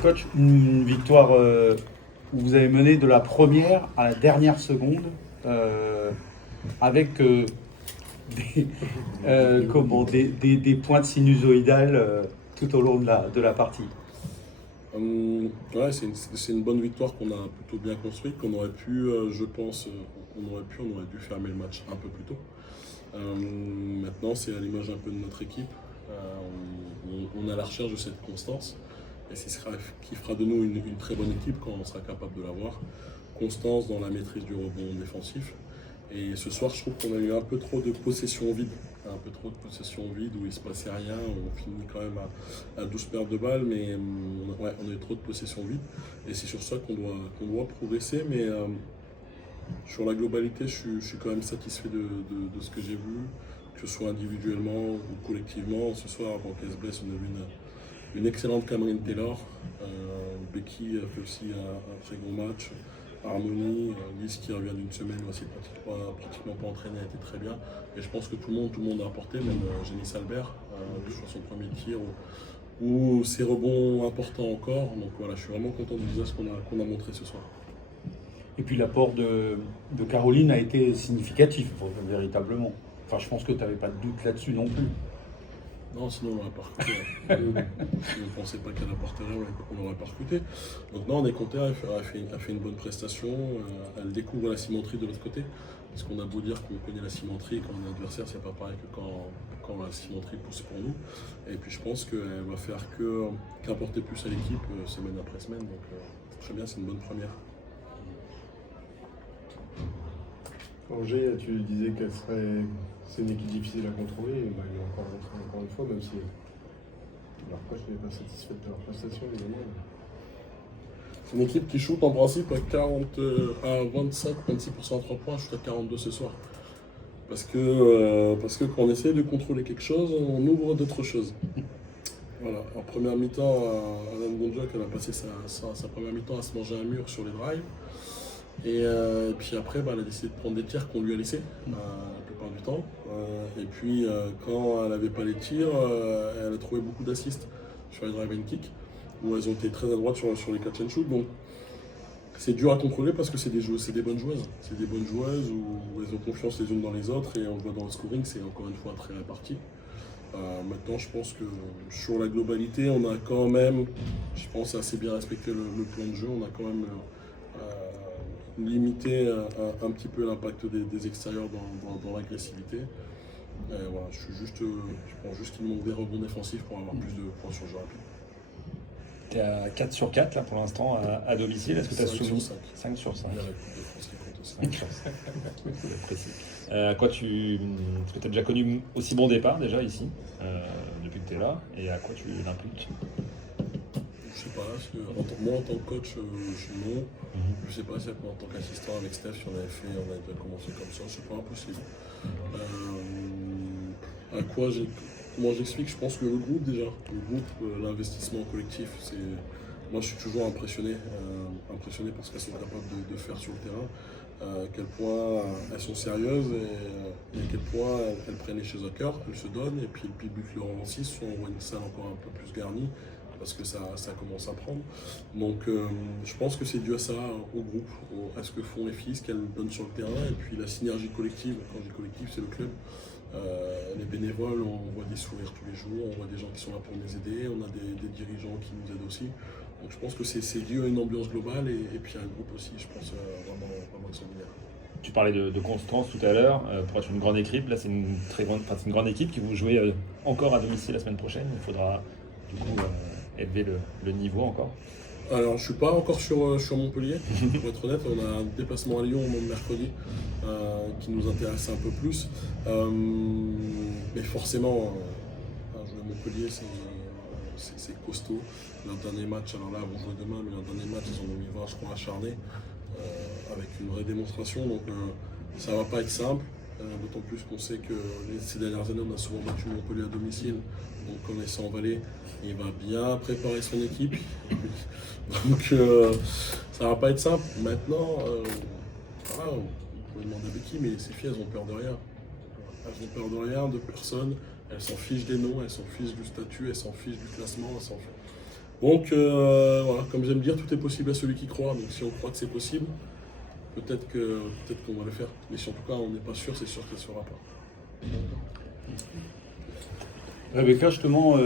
Coach, une victoire où vous avez mené de la première à la dernière seconde avec des pointes sinusoïdales tout au long de la partie. Ouais, c'est une bonne victoire qu'on a plutôt bien construite, qu'on aurait pu, je pense, on aurait dû fermer le match un peu plus tôt. Maintenant, c'est à l'image un peu de notre équipe. On est à la recherche de cette constance. Et c'est ce qui fera de nous une très bonne équipe quand on sera capable de l'avoir. Constance dans la maîtrise du rebond défensif. Et ce soir, je trouve qu'on a eu un peu trop de possession vide. Un peu trop de possession vide où il ne se passait rien. On finit quand même à 12 pertes de balles, mais ouais, on a eu trop de possession vide. Et c'est sur ça qu'on doit progresser. Mais sur la globalité, je suis quand même satisfait de ce que j'ai vu, que ce soit individuellement ou collectivement. Ce soir, avant qu'elle se blesse, on a vu une excellente Cameron Taylor. Becky a fait aussi un très gros match. Harmonie, Lise qui revient d'une semaine aussi pratiquement pas entraînée, a été très bien. Et je pense que tout le monde a apporté, même Génis Albert, sur son premier tir, ou ses rebonds importants encore. Donc voilà, je suis vraiment content du visage qu'on a montré ce soir. Et puis l'apport de Caroline a été significatif, véritablement. Enfin, je pense que tu n'avais pas de doute là-dessus non plus. Non, sinon on n'aurait pas recruté. Si on ne pensait pas qu'elle apporterait, on n'aurait pas recruté. Donc non, on est content, elle fait une bonne prestation. Elle découvre la cimenterie de l'autre côté. Parce qu'on a beau dire qu'on connaît la cimenterie, quand on est adversaire, c'est pas pareil que quand la cimenterie pousse pour nous. Et puis je pense qu'elle va faire qu'apporter plus à l'équipe semaine après semaine. Donc c'est très bien, c'est une bonne première. Angers, tu disais c'est une équipe difficile à contrôler, et ils l'ont encore montré encore une fois, même si leur coach n'est pas satisfait de leur prestation, évidemment. C'est une équipe qui shoot en principe à 25-26% à 3 points, je suis à 42 ce soir. Parce que quand on essaie de contrôler quelque chose, on ouvre d'autres choses. Voilà. En première mi-temps, Adam Gonjak, elle a passé sa première mi-temps à se manger un mur sur les drives. Et puis après, elle a décidé de prendre des tirs qu'on lui a laissés la plupart du temps. Et puis quand elle n'avait pas les tirs, elle a trouvé beaucoup d'assists sur les drive and kick, où elles ont été très adroites sur les catch and shoot. Donc c'est dur à contrôler parce que c'est des bonnes joueuses. C'est des bonnes joueuses où elles ont confiance les unes dans les autres, et on le voit dans le scoring, c'est encore une fois très réparti. Maintenant, je pense que sur la globalité, on a quand même, je pense, assez bien respecté le plan de jeu. On a quand même limité un petit peu l'impact des extérieurs dans l'agressivité. Voilà, je pense juste qu'il manque des rebonds défensifs pour avoir plus de points sur jeu rapide. Tu es à 4 sur 4 là, pour l'instant à domicile. Est-ce que tu as 5 sur 5. 5 sur 5. Il y a la Coupe de France qui compte aussi. 5 sur 5. C'est précis. Est-ce que tu as déjà connu aussi bon départ déjà ici, depuis que tu es là, et à quoi tu l'imputes? Je sais pas, parce que moi en tant que coach, non. Je sais pas si en tant qu'assistant avec Steph, si on avait déjà commencé comme ça, c'est pas impossible. Comment j'explique? Je pense que le groupe déjà, l'investissement collectif, moi je suis toujours impressionné par ce qu'elles sont capables de faire sur le terrain, à quel point elles sont sérieuses et à quel point elles prennent les choses à cœur, elles se donnent, et puis le public le rend aussi, on voit une salle encore un peu plus garnie, parce que ça commence à prendre. Donc je pense que c'est dû à ça, au groupe, à ce que font les filles, ce qu'elles donnent sur le terrain, et puis la synergie collective. Quand je dis collective, c'est le club. Les bénévoles, on voit des sourires tous les jours, on voit des gens qui sont là pour nous aider, on a des dirigeants qui nous aident aussi. Donc je pense que c'est dû à une ambiance globale, et puis à un groupe aussi, je pense, vraiment extraordinaire. Tu parlais de constance tout à l'heure. Pour être une grande équipe, là c'est une grande équipe qui vous jouez encore à domicile la semaine prochaine. Il faudra du coup élever le niveau encore. Alors, je suis pas encore sur Montpellier, pour être honnête. On a un déplacement à Lyon mercredi qui nous intéresse un peu plus. Mais forcément, jouer à Montpellier, c'est costaud. Leur dernier match, alors là, ils vont jouer demain, mais leur dernier match, ils en ont mis 20, je crois, acharnés, avec une vraie démonstration. Donc, ça va pas être simple. D'autant plus qu'on sait que ces dernières années, on a souvent battu Montpellier à domicile. Donc, connaissant Vallée, il va bien préparer son équipe. Donc, ça va pas être simple. Maintenant, voilà, vous pouvez demander de qui, mais ces filles, elles ont peur de rien. Elles ont peur de rien, de personne. Elles s'en fichent des noms, elles s'en fichent du statut, elles s'en fichent du classement. Donc voilà, comme j'aime dire, tout est possible à celui qui croit. Donc si on croit que c'est possible, peut-être qu'on va le faire. Mais si en tout cas on n'est pas sûr, c'est sûr que ça ne se fera pas. Rebecca, justement,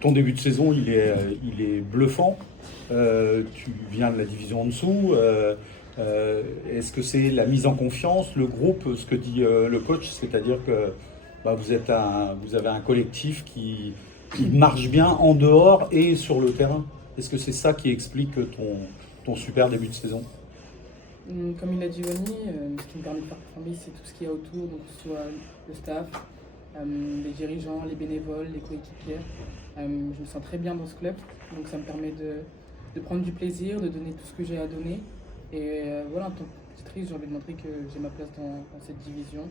ton début de saison, il est bluffant. Tu viens de la division en dessous. Est-ce que c'est la mise en confiance, le groupe, ce que dit le coach, c'est-à-dire que vous avez un collectif qui marche bien en dehors et sur le terrain? Est-ce que c'est ça qui explique ton super début de saison? Comme il a dit Wani, ce qui me permet de faire performer, c'est tout ce qu'il y a autour, donc que ce soit le staff, les dirigeants, les bénévoles, les coéquipiers. Je me sens très bien dans ce club, donc ça me permet de prendre du plaisir, de donner tout ce que j'ai à donner. Et voilà, en tant que compétitrice, j'ai envie de montrer que j'ai ma place dans cette division.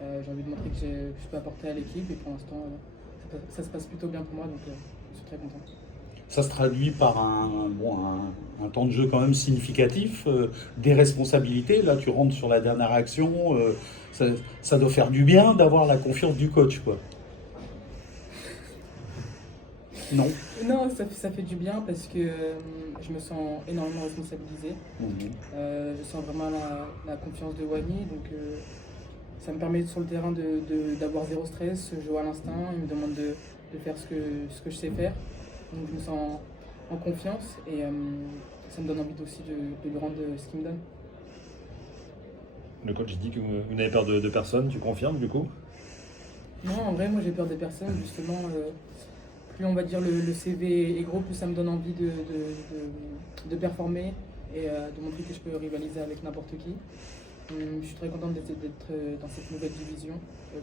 J'ai envie de montrer que je peux apporter à l'équipe et pour l'instant, ça se passe plutôt bien pour moi, donc je suis très content. Ça se traduit par un temps de jeu quand même significatif, des responsabilités. Là, tu rentres sur la dernière action. Ça doit faire du bien d'avoir la confiance du coach, quoi. Non. Non, ça fait du bien parce que je me sens énormément responsabilisée. Je sens vraiment la confiance de Wani, donc ça me permet sur le terrain d'avoir zéro stress. Je joue à l'instinct, il me demande de faire ce que je sais faire. Donc je me sens en confiance et ça me donne envie aussi de lui rendre ce qu'il me donne. Le coach dit que vous n'avez peur de personne, tu confirmes du coup? Non, en vrai, moi j'ai peur de personne. Justement, plus on va dire le CV est gros, plus ça me donne envie de performer et de montrer que je peux rivaliser avec n'importe qui. Je suis très contente d'être dans cette nouvelle division.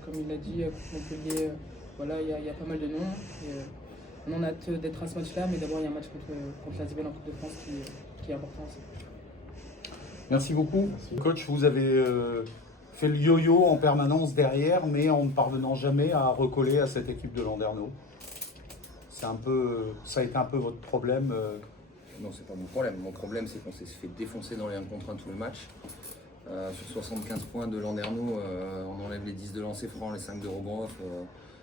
Comme il l'a dit, Montpellier, voilà, il y a pas mal de noms. On a hâte d'être à ce match-là, mais d'abord il y a un match contre l'Asvel en Coupe de France qui est important aussi. Merci beaucoup. Merci. Coach, vous avez fait le yo-yo en permanence derrière, mais en ne parvenant jamais à recoller à cette équipe de Landerneau. Ça a été un peu votre problème. Non, c'est pas mon problème. Mon problème, c'est qu'on s'est fait défoncer dans les 1 contre 1 tout le match. Sur 75 points de Landerneau, on enlève les 10 de lancer franc, les 5 de rebond off.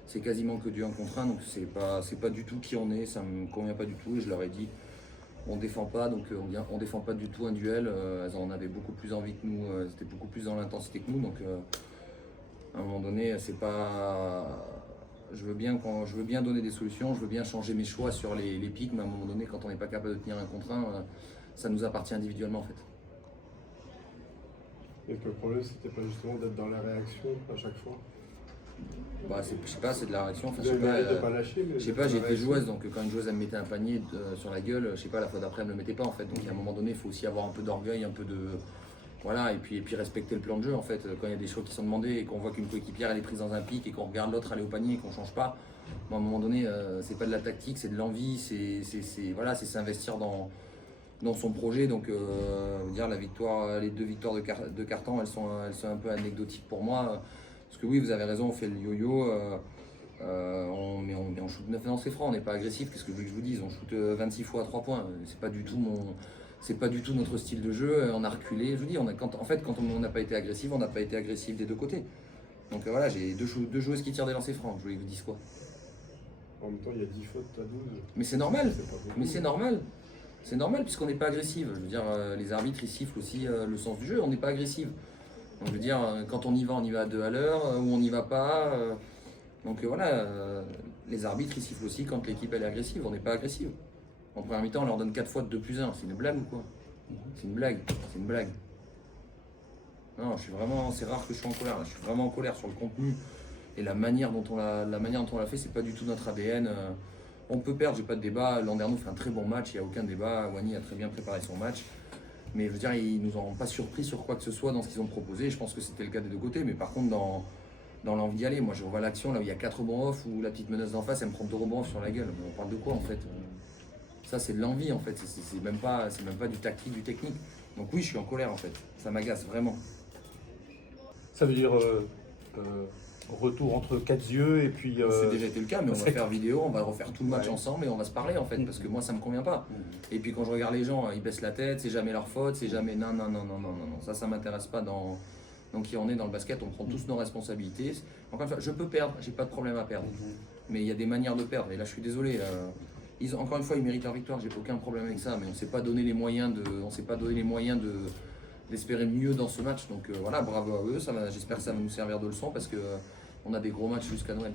C'est quasiment que du 1 contre 1, donc c'est pas du tout qui on est, ça me convient pas du tout. Et je leur ai dit, on défend pas, donc on défend pas du tout un duel. Elles en avaient beaucoup plus envie que nous, elles étaient beaucoup plus dans l'intensité que nous. Donc à un moment donné, c'est pas. Je veux bien donner des solutions, je veux bien changer mes choix sur les pics, mais à un moment donné, quand on n'est pas capable de tenir 1 contre 1, ça nous appartient individuellement en fait. Et que le problème, c'était pas justement d'être dans la réaction à chaque fois? Bah, je sais pas, c'est de la réaction. Enfin, Vous avez de pas lâcher, mais je sais pas, j'étais joueuse, donc quand une joueuse elle me mettait un panier sur la gueule, je sais pas, la fois d'après elle me le mettait pas en fait. Donc à un moment donné, il faut aussi avoir un peu d'orgueil, un peu de. Voilà, et puis respecter le plan de jeu en fait. Quand il y a des choses qui sont demandées et qu'on voit qu'une coéquipière elle est prise dans un pic et qu'on regarde l'autre aller au panier et qu'on change pas, bon, à un moment donné, c'est pas de la tactique, c'est de l'envie, c'est s'investir dans son projet. Donc dire la victoire, les 2 victoires de Cartan, elles sont un peu anecdotiques pour moi. Parce que oui, vous avez raison, on fait le yo-yo, on shoot 9 lancers francs, on n'est pas agressif, qu'est-ce que je veux que je vous dise? On shoot 26 fois à 3 points, c'est pas du tout notre style de jeu, on a reculé, je vous dis, quand on n'a pas été agressif, on n'a pas été agressif des 2 côtés. Donc voilà, j'ai 2 joueuses qui tirent des lancers francs, je voulais que vous dise quoi? En même temps, il y a 10 fautes à 12. Mais c'est normal, mais c'est normal. C'est normal puisqu'on n'est pas agressif. Je veux dire, les arbitres ils sifflent aussi le sens du jeu, on n'est pas agressif. Donc, je veux dire, quand on y va à 2 à l'heure, ou on n'y va pas. Donc voilà, les arbitres ils sifflent aussi quand l'équipe elle est agressive, on n'est pas agressive. En première mi-temps, on leur donne 4 fois de 2+1, c'est une blague ou quoi? C'est une blague. Non, c'est rare que je sois en colère, là. Je suis vraiment en colère sur le contenu et la manière dont on l'a fait, c'est pas du tout notre ADN. On peut perdre, j'ai pas de débat. Landerneau fait un très bon match, il n'y a aucun débat. Wani a très bien préparé son match. Mais je veux dire, ils nous ont pas surpris sur quoi que ce soit dans ce qu'ils ont proposé. Je pense que c'était le cas des 2 côtés. Mais par contre, dans l'envie d'y aller, moi je revois l'action là où il y a 4 rebonds off, où la petite menace d'en face, elle me prend 2 rebonds off sur la gueule. On parle de quoi en fait? Ça, c'est de l'envie en fait. C'est même pas du tactique, du technique. Donc oui, je suis en colère en fait. Ça m'agace vraiment. Ça veut dire retour entre 4 yeux et puis. C'est déjà été le cas, mais on va faire vidéo, on va refaire tout le match ensemble et on va se parler en fait, parce que moi ça me convient pas. Et puis quand je regarde les gens, ils baissent la tête, c'est jamais leur faute, c'est jamais. Non, ça m'intéresse pas dans qui on est dans le basket, on prend tous nos responsabilités. Encore une fois, je peux perdre, j'ai pas de problème à perdre. Mais il y a des manières de perdre, et là je suis désolé. encore une fois, ils méritent leur victoire, j'ai aucun problème avec ça, mais on ne s'est pas donné les moyens d'espérer mieux dans ce match. Donc voilà, bravo à eux, j'espère que ça va nous servir de leçon parce qu'on a des gros matchs jusqu'à Noël.